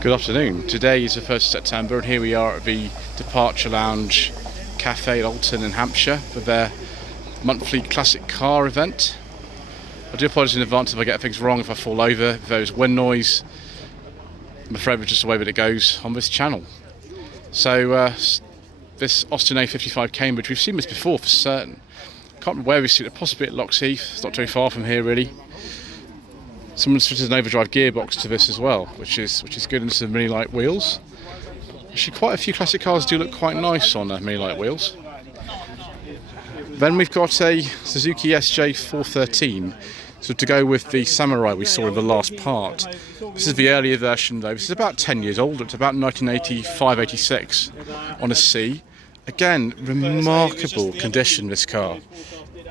Good afternoon. Today is the 1st of September and here we are at the Departure Lounge Cafe at Alton in Hampshire for their monthly classic car event. I do apologise in advance if I get things wrong, if I fall over, if there's wind noise. I'm afraid it's just the way that it goes on this channel. So this Austin A55 Cambridge, we've seen this before for certain. Can't remember where we've seen it, possibly at Lockheath. It's not too far from here really. Someone's fitted an overdrive gearbox to this as well, which is good, and some mini light wheels. Actually, quite a few classic cars do look quite nice on mini light wheels. Then we've got a Suzuki SJ413, so to go with the Samurai we saw in the last part. This is the earlier version though. This is about 10 years old. It's about 1985-86 on a C. Again, remarkable condition, this car.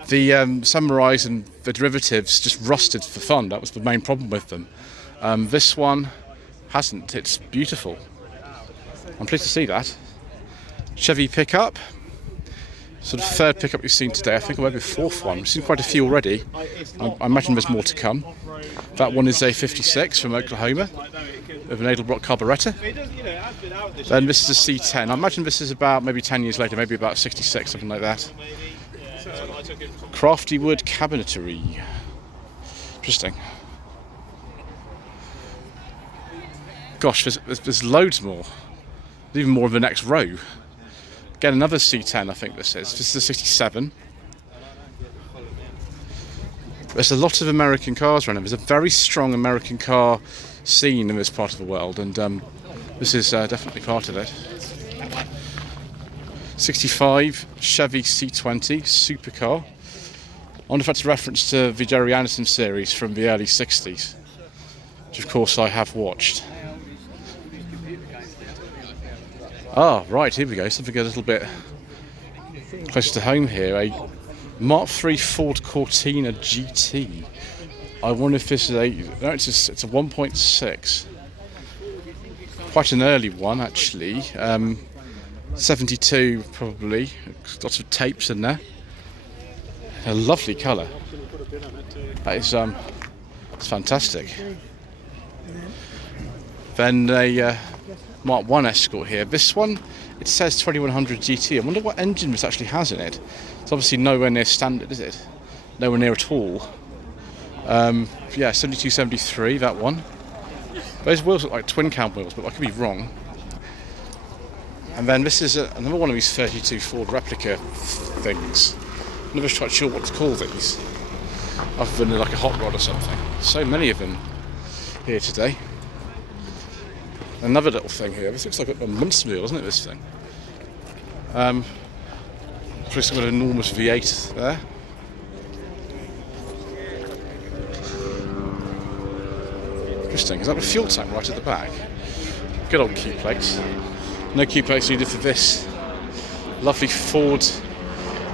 The Samurais and the derivatives just rusted for fun. That was the main problem with them. This one hasn't. It's beautiful. I'm pleased to see that. Chevy pickup. Sort of third pickup you've seen today. I think maybe the fourth one. We've seen quite a few already. I imagine there's more to come. That one is a 56 from Oklahoma with an Edelbrock carburettor. Then this is a C10. I imagine this is about maybe 10 years later, maybe about 66, something like that. Crafty wood cabinetry. Interesting. Gosh, there's loads more. There's even more of the next row. Again, another C10, I think this is. This is a 67. There's a lot of American cars around. There's a very strong American car scene in this part of the world, and this is definitely part of it. 65 Chevy C20 supercar. I wonder if that's a reference to the Jerry Anderson series from the early 60s, which of course I have watched. Ah, right, here we go, something a little bit closer to home here. A Mark III Ford Cortina GT. I wonder if this is no, it's a 1.6. Quite an early one actually. 72 probably. Lots of tapes in there. A lovely colour. That is it's fantastic. Then a Mark I Escort here. This one, it says 2100 GT. I wonder what engine this actually has in it. It's obviously nowhere near standard, is it? Nowhere near at all. Yeah, 72, 73, that one. Those wheels look like twin cam wheels, but I could be wrong. And then this is another one of these 32 Ford replica things. I'm never quite sure what to call these, other than like a hot rod or something. So many of them here today. Another little thing here. This looks like a monster wheel, doesn't it? This thing. It's got an enormous V8 there. Interesting. Is that a fuel tank right at the back? Good old key plates. No key plates needed for this. Lovely Ford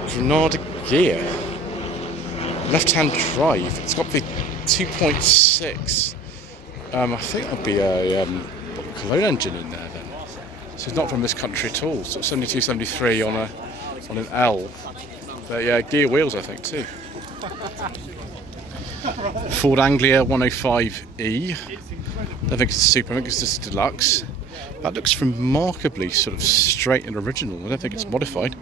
Granada gear. Left-hand drive. It's got the 2.6. I think that'll be a Cologne engine in there then. So it's not from this country at all. So 72, 73 on an L. But yeah, gear wheels I think too. Ford Anglia 105E. I think it's super. I think it's just deluxe. That looks remarkably sort of straight and original. I don't think it's modified.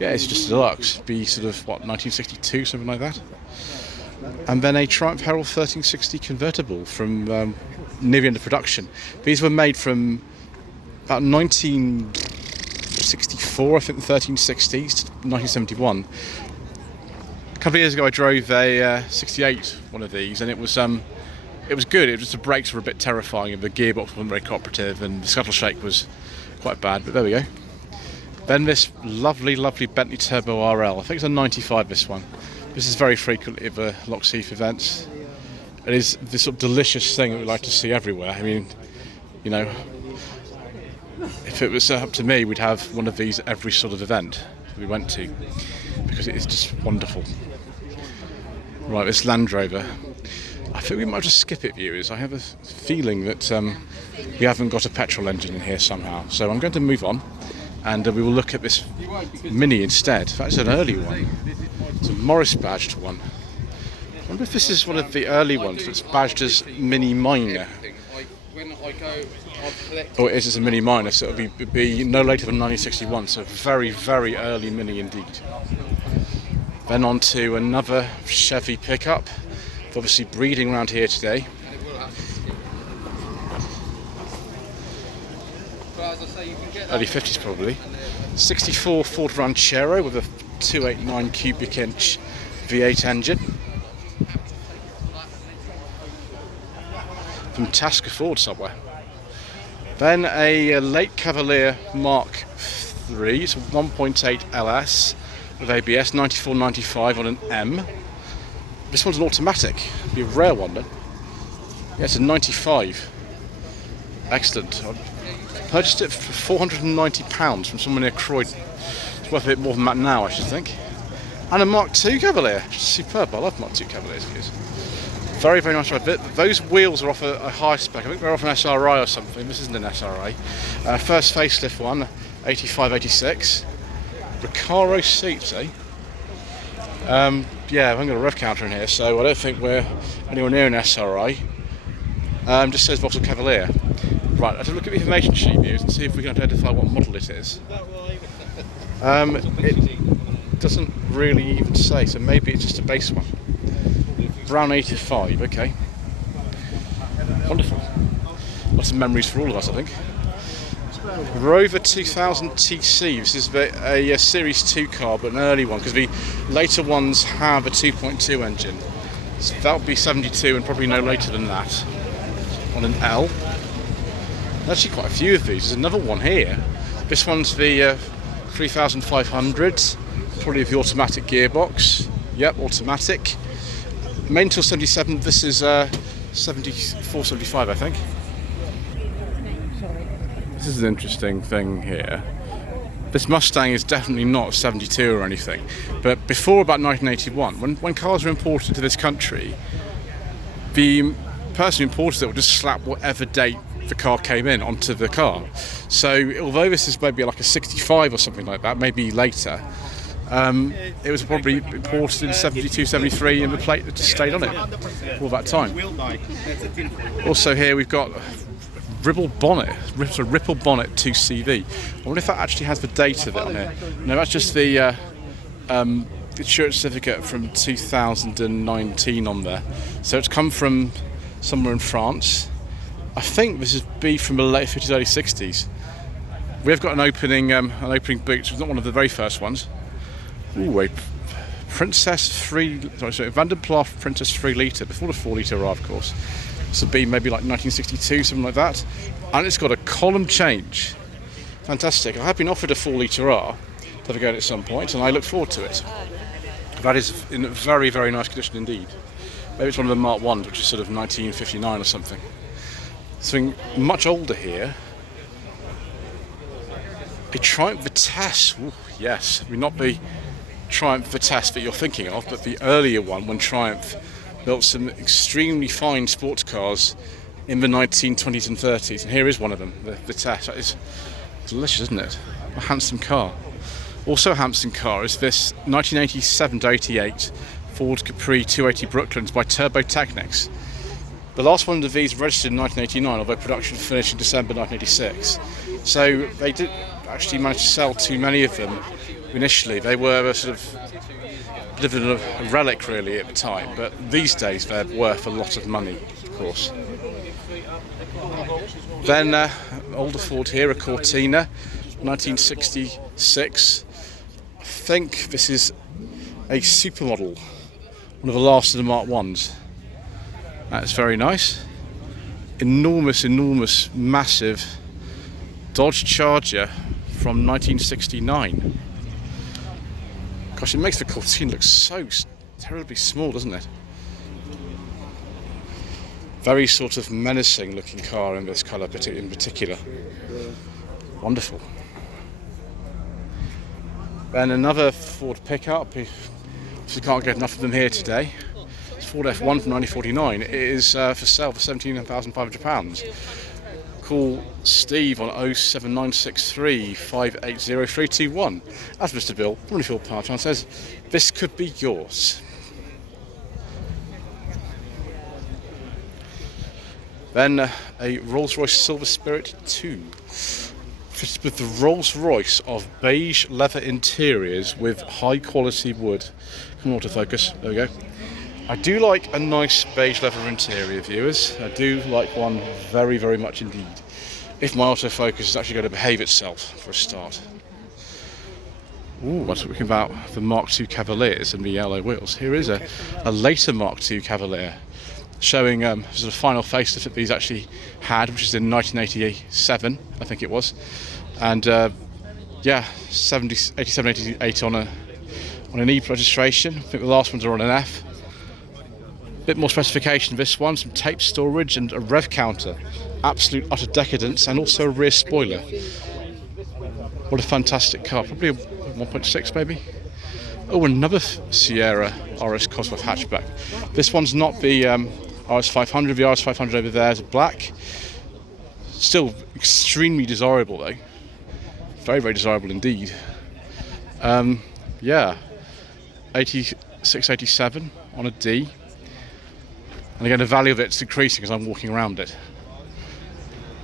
Yeah, it's just deluxe. Be sort of what, 1962, something like that. And then a Triumph Herald 1360 convertible from near the end of production. These were made from about 1964, I think, the 1360s to 1971. A couple of years ago, I drove a 68 one of these, and it was good. It was just the brakes were a bit terrifying, and the gearbox wasn't very cooperative, and the scuttle shake was quite bad. But there we go. Then this lovely, lovely Bentley Turbo RL. I think it's a 95. This one. This is very frequently at the Lockheath events. It is this sort of delicious thing that we like to see everywhere. I mean, you know, if it was up to me, we'd have one of these at every sort of event we went to, because it is just wonderful. Right, this Land Rover. I think we might just skip it, viewers. I have a feeling that we haven't got a petrol engine in here somehow. So I'm going to move on, and we will look at this Mini instead. That's an early one. It's a Morris badged one. I wonder if this is one of the early ones that's badged as Mini Minor. when I go, I collect. Oh, it is. It's a Mini minor, so it'll be no later than 1961. So very, very early Mini indeed. Then on to another Chevy pickup. Obviously breeding around here today. Early 50s probably. 64 Ford Ranchero with a 289 cubic inch V8 engine. From Tasker Ford somewhere. Then a late Cavalier Mark III, it's a 1.8 LS with ABS, 94.95 on an M. This one's an automatic, it'll be a rare one then. Yeah, it's a 95. Excellent. I purchased it for £490 from someone near Croydon. It's worth a bit more than that now, I should think. And a Mark II Cavalier, superb. I love Mark II Cavaliers. Very, very nice ride. Those wheels are off a high spec. I think they're off an SRI or something. This isn't an SRI. First facelift one, 85, 86. Recaro seats, eh? Yeah, I haven't got a rev counter in here, so I don't think we're anywhere near an SRI. Just says Vauxhall Cavalier. Right, let's have a look at the information sheet views and see if we can identify what model it is. It doesn't really even say, so maybe it's just a base one. Brown 85, okay. Wonderful. Lots of memories for all of us, I think. Rover 2000 TC. This is a Series 2 car, but an early one, because the later ones have a 2.2 engine. So that'll be 72 and probably no later than that. On an L. There's actually quite a few of these. There's another one here. This one's the 3500, probably with the automatic gearbox. Yep, automatic. Made until 77. This is 74, 75, I think. This is an interesting thing here. This Mustang is definitely not 72 or anything, but before about 1981, when cars were imported to this country, the person who imported it would just slap whatever date the car came in onto the car. So although this is maybe like a 65 or something like that, maybe later, it was probably imported in 72, 73 and the plate that just stayed on it all that time. Also here we've got Ripple bonnet 2CV. I wonder if that actually has the date of it on here. No, that's just the insurance certificate from 2019 on there. So it's come from somewhere in France. I think this is from the late 50s, early 60s. We've got an opening boot, which is not one of the very first ones. Ooh, a Van der Ploeg Princess 3 litre, before the 4 litre arrived, of course. This would be maybe like 1962, something like that. And it's got a column change. Fantastic. I have been offered a 4 litre R to have a go at some point, and I look forward to it. That is in very, very nice condition indeed. Maybe it's one of the Mark 1s, which is sort of 1959 or something. Something much older here. A Triumph Vitesse. Ooh, yes, I mean, not the Triumph Vitesse that you're thinking of, but the earlier one when Triumph built some extremely fine sports cars in the 1920s and 30s. And here is one of them, the Vitesse. That is delicious, isn't it? A handsome car. Also a handsome car is this 1987 to 88 Ford Capri 280 Brooklands by Turbo Technics. The last one of these registered in 1989, although production finished in December 1986. So they did actually manage to sell too many of them initially. They were a sort of bit of a relic really at the time, but these days they're worth a lot of money, of course. Then older Ford here, a Cortina, 1966. I think this is a supermodel, one of the last of the Mark 1s. That's very nice. Enormous, massive Dodge Charger from 1969. Gosh, it makes the Cortina look so terribly small, doesn't it? Very sort of menacing looking car in this colour in particular. Wonderful. Then another Ford pickup. You can't get enough of them here today. Ford F1 from 1949. It is for sale for £17,500. Call Steve on 07963 580 321. As Mr. Bill, Runnyfield Power says, this could be yours. Then a Rolls-Royce Silver Spirit 2, fitted with the Rolls-Royce of beige leather interiors with high quality wood. Come on, autofocus, there we go. I do like a nice beige leather interior, viewers. I do like one very, very much indeed. If my autofocus is actually going to behave itself for a start. Ooh, I was talking about the Mark II Cavaliers and the yellow wheels. Here is a later Mark II Cavalier, showing sort of final facelift that these actually had, which is in 1987, I think it was. And yeah, 87, 88 on an E registration. I think the last ones are on an F. Bit more specification this one, some tape storage and a rev counter. Absolute utter decadence, and also a rear spoiler. What a fantastic car, probably a 1.6 maybe. Oh, another Sierra RS Cosworth hatchback. This one's not the RS500, the RS500 over there is black. Still extremely desirable though. Very, very desirable indeed. Yeah, 86, 87 on a D. And again, the value of it's decreasing as I'm walking around it.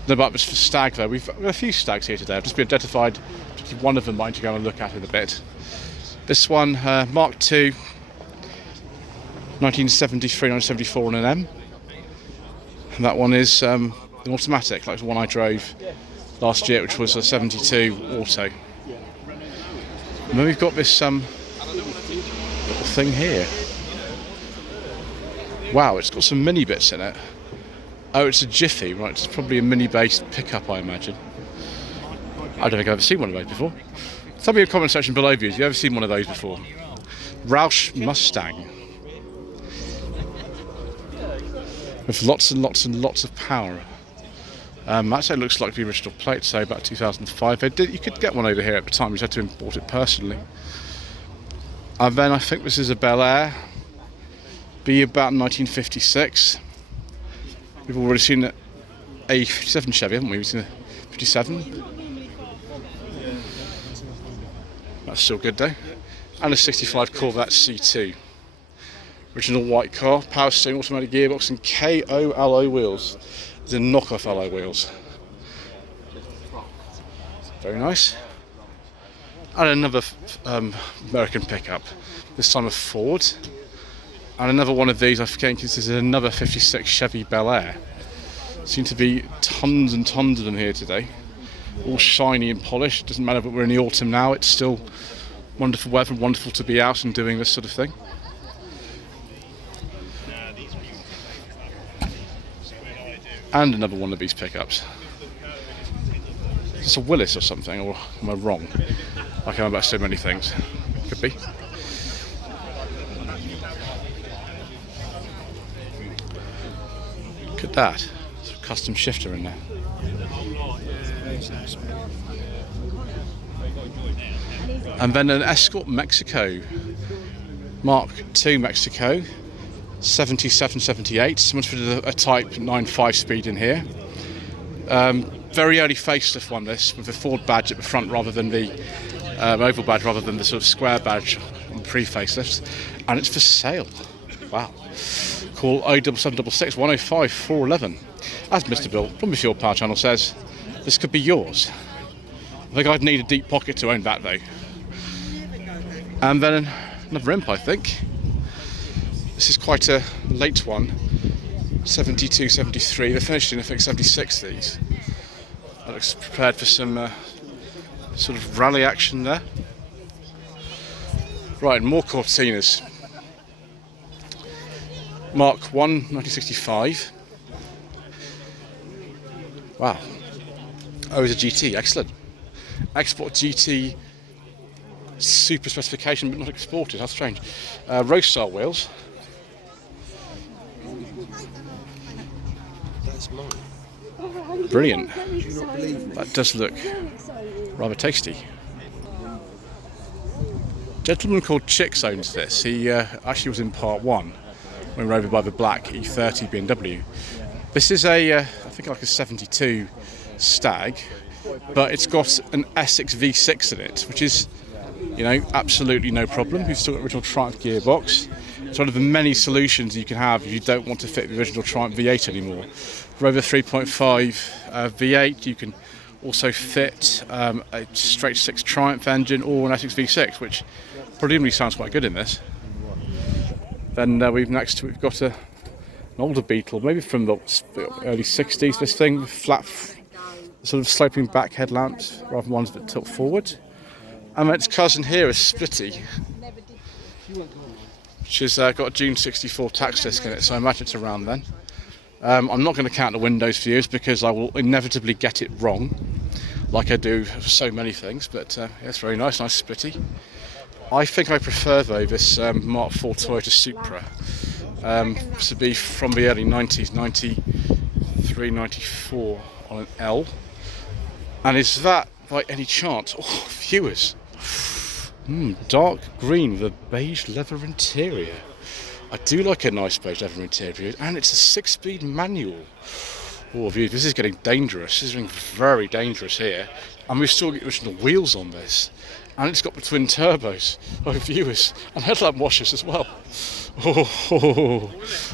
No, but for stag though, we've got a few stags here today. I've just been identified, particularly one of them might to go and look at in a bit. This one, Mark II, 1973, 1974 on an M. And that one is an automatic, like the one I drove last year, which was a 72 auto. And then we've got this little thing here. Wow, it's got some mini bits in it. Oh, it's a Jiffy, right? It's probably a mini-based pickup, I imagine. I don't think I've ever seen one of those before. Tell me in the comment section below, viewers, have you ever seen one of those before? Roush Mustang. With lots and lots and lots of power. Actually, it looks like the original plate, so about 2005. You could get one over here at the time, you just had to import it personally. And then I think this is a Bel Air. Be about 1956. We've already seen a 57 Chevy, haven't we? We've seen a 57. That's still good though. And a 65 Corvette C2. Original white car, power steering, automatic gearbox, and KO alloy wheels. They're knockoff alloy wheels. Very nice. And another American pickup. This time a Ford. And another one of these, I think this is another 56 Chevy Bel Air. Seem to be tons and tons of them here today. All shiny and polished. Doesn't matter that we're in the autumn now, it's still wonderful weather, wonderful to be out and doing this sort of thing. And another one of these pickups. Is this a Willis or something, or am I wrong? Like I'm about so many things. Could be. Look at that. There's a custom shifter in there. And then an Escort Mexico. Mark II Mexico. 77, 78. Someone's put a Type 9 5-speed in here. Very early facelift one, this, with the Ford badge at the front rather than the oval badge, rather than the sort of square badge on the pre-facelift. And it's for sale. Wow. Call 07766 105 411. As Mr. Bill from the Fuel Power Channel says, this could be yours. I think I'd need a deep pocket to own that though. And then another imp, I think. This is quite a late one, 72, 73. They're finished in, I think, 76, these. That looks prepared for some sort of rally action there. Right, more Cortinas. Mark I, 1965. Wow. Oh, it's a GT, excellent. Export GT, super specification, but not exported, how strange. Road style wheels. Brilliant. That does look rather tasty. A gentleman called Chicks owns this. He actually was in part 1 when we were over by the black E30 BMW. This is a, I think like a 72 Stag, but it's got an Essex V6 in it, which is You know, absolutely no problem. You've still got the original Triumph gearbox. It's one of the many solutions you can have if you don't want to fit the original Triumph V8 anymore. Rover 3.5 V8, you can also fit a straight 6 Triumph engine or an S6 V6, which preliminarily sounds quite good in this. Then we've got an older Beetle, maybe from the early 60s. This thing with flat, sort of sloping back headlamps rather than ones that tilt forward. And its cousin here is Splitty, which has got a June 64 tax disc in it, so I imagine it's around then. I'm not going to count the Windows views because I will inevitably get it wrong, like I do for so many things, but yeah, it's very nice Splitty. I think I prefer, though, this Mark IV Toyota Supra to be from the early 90s, 93, 94 on an L. And is that, by any chance, oh, viewers, dark green with a beige leather interior. I do like a nice beige leather interior, and it's a 6-speed manual. Oh, viewers, this is getting dangerous. This is getting very dangerous here. And we've still got the original wheels on this. And it's got the twin turbos. Oh, viewers, and headlamp washers as well. Oh,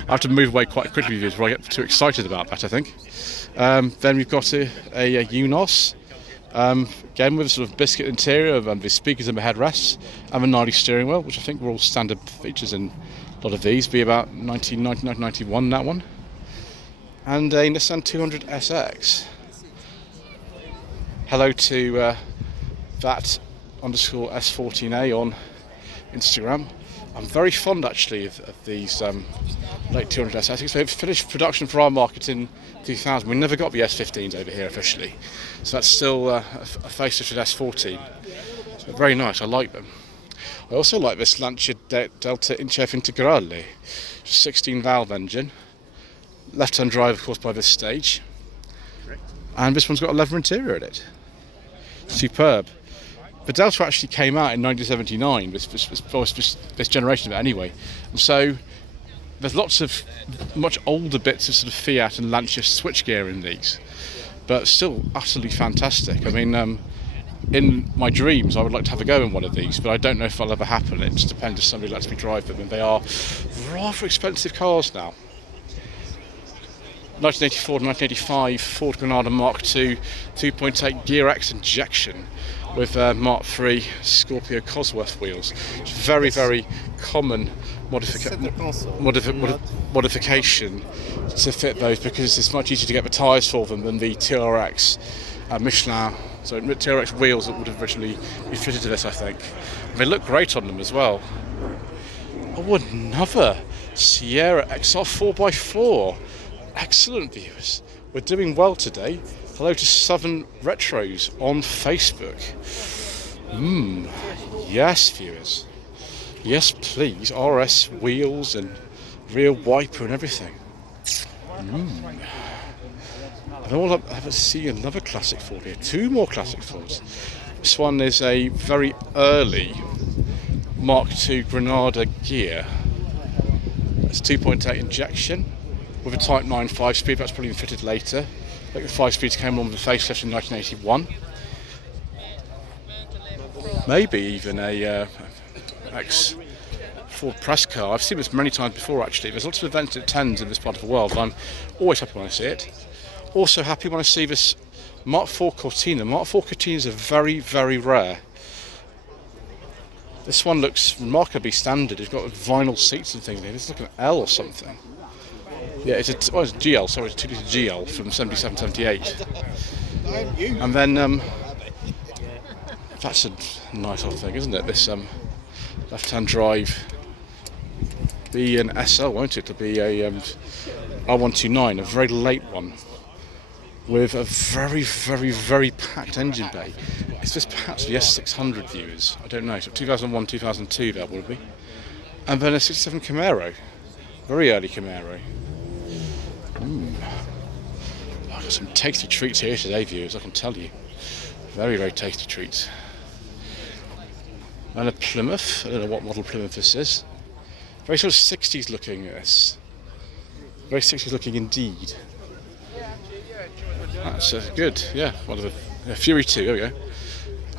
I have to move away quite quickly, viewers, before I get too excited about that, I think. Then we've got a Unos, again with a sort of biscuit interior and the speakers and the headrests, and the 90 steering wheel, which I think were all standard features in a lot of these, be about 1990, 91, that one. And a Nissan 200 SX. Hello to that _ S14A on Instagram. I'm very fond actually of these late 200 SX. They've finished production for our market in 2000. We never got the S15s over here officially, so that's still a facelifted S14. So very nice, I like them. I also like this Lancia Delta Inchef Integrale, 16 valve engine, left-hand drive of course by this stage, and this one's got a leather interior in it. Superb. The Delta actually came out in 1979, this generation of it anyway, and so there's lots of much older bits of sort of Fiat and Lancia switchgear in these, but still utterly fantastic. I mean, in my dreams I would like to have a go in one of these, but I don't know if that'll ever happen. It just depends if somebody lets me drive them, and they are rather expensive cars now. 1984 to 1985 Ford Granada Mark II 2.8 Gear X injection with Mark III Scorpio Cosworth wheels. It's very, very common modification to fit those, because it's much easier to get the tyres for them than the TRX Michelin, so TRX wheels that would have originally been fitted to this, I think. They look great on them as well. Oh, another Sierra XR 4x4. Excellent, viewers. We're doing well today. Hello to Southern Retros on Facebook. Yes, viewers. Yes, please. RS wheels and rear wiper and everything. And all I have to see another classic Ford here. 2 more classic Fords. This one is a very early Mark II Granada gear. It's 2.8 injection with a Type 9 5-speed. That's probably been fitted later. I think the 5-speeds came along with the facelift in 1981. Maybe even a ex-Ford press car. I've seen this many times before actually. There's lots of events at Tens in this part of the world, but I'm always happy when I see it. Also happy when I see this Mark IV Cortina. Mark IV Cortinas are very, very rare. This one looks remarkably standard. It's got vinyl seats and things. It's like an L or something. Yeah, it's a GL, sorry, it's a 2-litre GL from 77, 78. And then, that's a nice old thing, isn't it? This left-hand drive, be an SL, won't it? It'll be a R129, a very late one, with a very, very, very packed engine bay. Is this perhaps the S600, viewers? I don't know. So 2001, 2002 that would be. And then a 67 Camaro, very early Camaro. I've got some tasty treats here today, viewers, I can tell you. Very, very tasty treats. And a Plymouth. I don't know what model Plymouth this is. Very sort of 60s looking, this. Very 60s looking indeed. That's good, yeah. One of the Fury 2, there we go.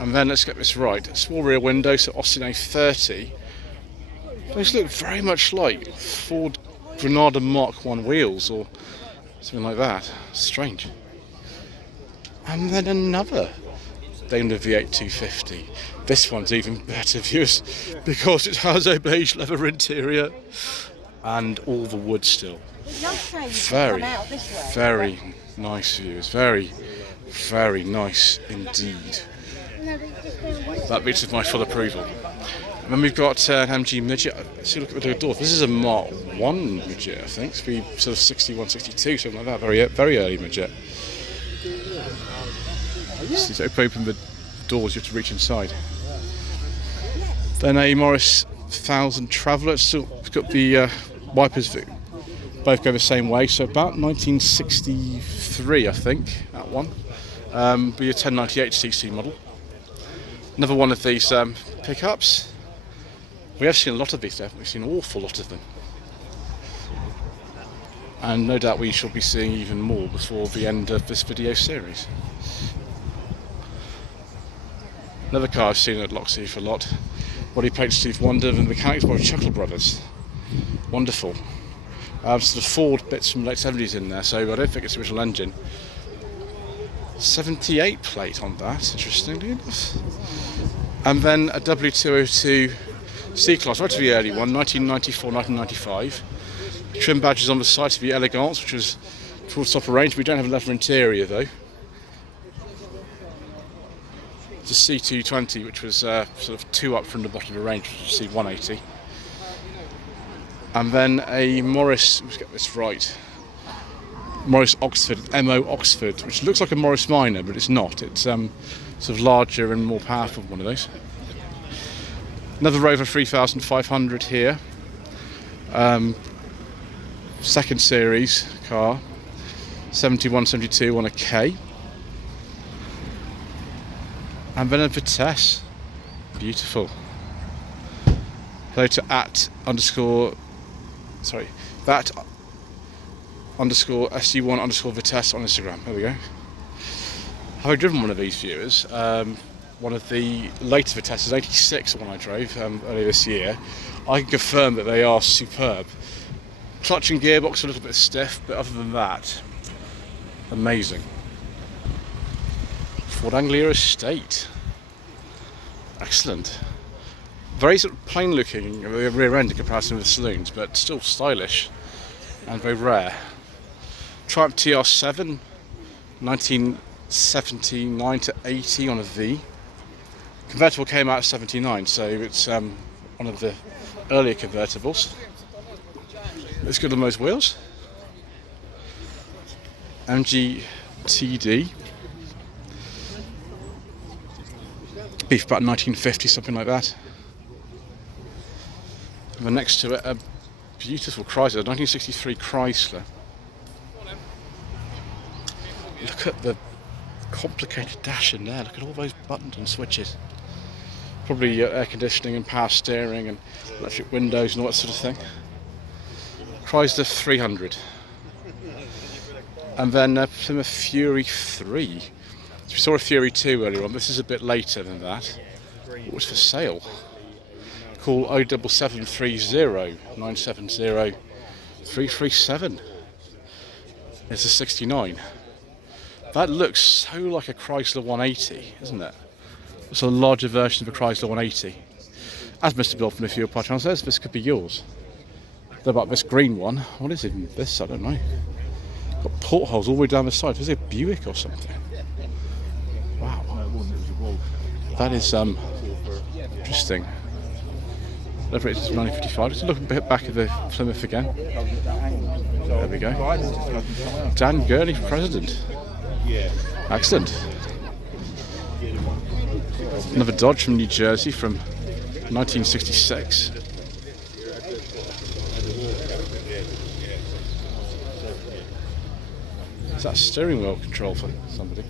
And then let's get this right. Small rear window, so Austin A30. Those look very much like Ford Granada Mark 1 wheels or something like that. Strange. And then another Daimler V8 250. This one's even better, viewers, because it has a beige leather interior and all the wood still. Very, very nice, viewers. Very, very nice indeed. That beats with my full approval. And then we've got an MG midget. Let's look at the door. This is a Mark 1 midget, I think. It's be sort of 61, 62, something like that. Very early midget. So to open the doors, you have to reach inside. Then a Morris 1000 Traveller. It's got the wipers that both go the same way. So about 1963, I think, that one. Be a 1098 cc model. Another one of these pickups. We have seen a lot of these, we've seen an awful lot of them. And no doubt we shall be seeing even more before the end of this video series. Another car I've seen at Lockheath a lot. Body plate Steve Wonder, the mechanics by Chuckle Brothers. Wonderful. Sort of Ford bits from the late 70s in there, so I don't think it's the original engine. 78 plate on that, interestingly enough. And then a W202 C-Class, relatively early one, 1994, 1995. Trim badges on the side of the Elegance, which was full top of range. We don't have a leather interior though. It's a C220, which was sort of 2 up from the bottom of the range, which is C180. And then a Morris, let's get this right, Morris Oxford, MO Oxford, which looks like a Morris Minor, but it's not. It's sort of larger and more powerful one of those. Another Rover 3500 here. Second series car. 71, 72 on a K. And then a Vitesse. Beautiful. Hello to that underscore SG1 underscore Vitesse on Instagram. There we go. Have I driven one of these, viewers? One of the later Vitesses, 86, the one I drove earlier this year. I can confirm that they are superb. Clutch and gearbox are a little bit stiff, but other than that, amazing. Ford Anglia Estate. Excellent. Very sort of plain looking rear end in comparison with the saloons, but still stylish and very rare. Triumph TR7, 1979 to 80 on a V. Convertible came out at 79, so it's one of the earlier convertibles. It's good on those wheels. MG TD. Beef about 1950, something like that. And then next to it, a beautiful Chrysler, 1963 Chrysler. Look at the complicated dash in there. Look at all those buttons and switches. Probably air conditioning and power steering and electric windows and all that sort of thing. Chrysler 300. And then Plymouth Fury 3. So we saw a Fury 2 earlier on. This is a bit later than that. What was for sale? Call 07730 970 337. It's a 69. That looks so like a Chrysler 180, isn't it? It's a larger version of a Chrysler 180. As Mr. Bill from the Fuel Part Channel says, this could be yours. What about this green one? What is it? This, I don't know. Got portholes all the way down the side. Is it a Buick or something? Wow. That is interesting. Whatever it is, 1955. Let's look a bit back at the Plymouth again. There we go. Dan Gurney for president. Excellent. Another Dodge from New Jersey from 1966. Is that steering wheel control for somebody?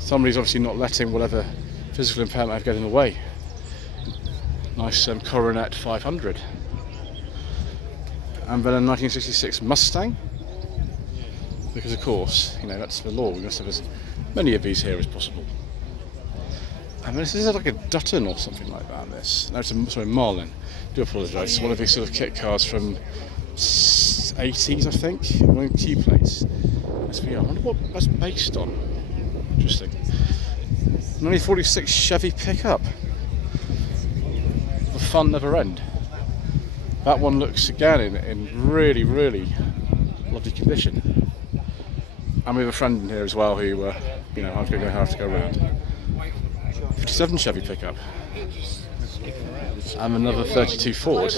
Somebody's obviously not letting whatever physical impairment have get in the way. Nice Coronet 500. And then a 1966 Mustang. Because of course, you know, that's the law. We must have as many of these here as possible. I mean, this is like a Dutton or something like that. This, no, it's a Marlin. I do apologise. It's one of these sort of kit cars from 80s, I think. One of Q plates. SVR. I wonder what that's based on. Interesting. 1946 Chevy pickup. The fun never end. That one looks again in really, really lovely condition. And we have a friend in here as well who, have to go around. 57 Chevy pickup. And another 32 Ford.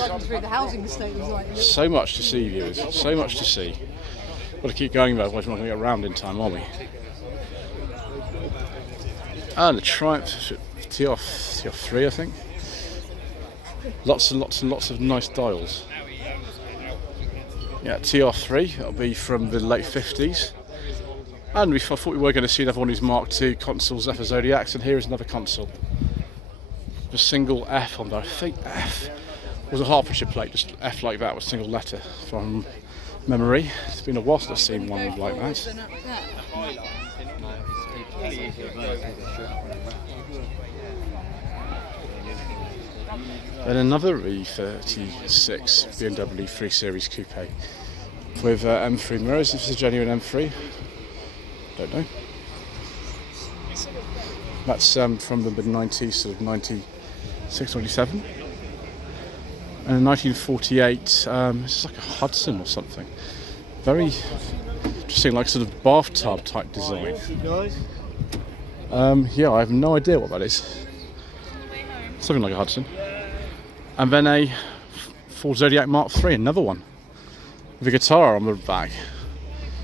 So much to see, viewers. So much to see. Got to keep going though, otherwise we're not going to get around in time, are we? And a Triumph TR3, I think. Lots and lots and lots of nice dials. Yeah, TR3. That'll be from the late 50s. And I thought we were going to see another one of these Mark II consoles, F Zodiacs, and here is another console. A single F on there. I think F was a Hertfordshire plate, just F like that with a single letter from memory. It's been a while since I've seen one like that. Then another E36 BMW 3 Series Coupe with M3 mirrors. If it's a genuine M3. Don't know. That's from the mid-90s, sort of 96, 97. And in 1948, this is like a Hudson or something. Very interesting, like sort of bathtub type design. Yeah, I have no idea what that is. Something like a Hudson. And then a Ford Zodiac Mark III, another one. With a guitar on the back.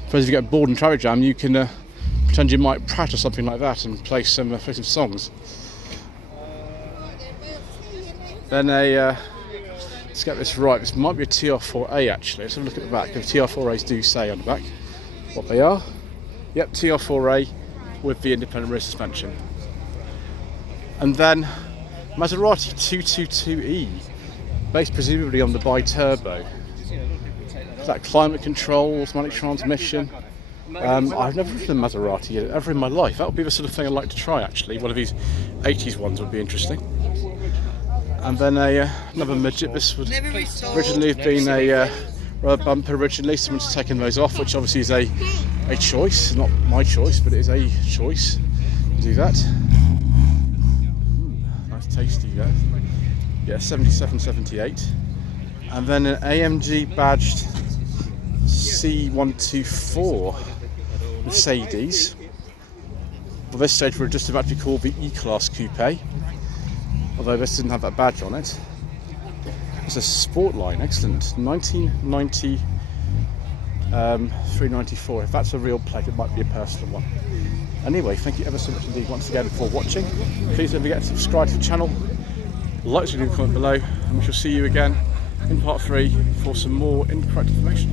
Suppose if you get bored in traffic jam, you can pretend you might Pratt or something like that and play some songs. Then let's get this right. This might be a TR4A actually. Let's have a look at the back. The TR4As do say on the back what they are. Yep, TR4A with the independent rear suspension. And then Maserati 222E, based presumably on the bi-turbo. Is that climate control, automatic transmission? I've never driven a Maserati ever in my life. That would be the sort of thing I'd like to try actually. One of these 80s ones would be interesting. And then another midget. This would originally have been a rubber bumper originally. Someone's taken those off, which obviously is a choice. Not my choice, but it is a choice to do that. Nice tasty there. Yeah, 77, 78. And then an AMG badged C124 Mercedes. At this stage we're just about to be called the E-Class Coupe, although this didn't have that badge on it. It's a sport line, excellent. 1990 394. If that's a real plate, it might be a personal one. Anyway, thank you ever so much indeed once again for watching. Please don't forget to subscribe to the channel, like to leave a comment below, and we shall see you again in part 3 for some more incorrect information.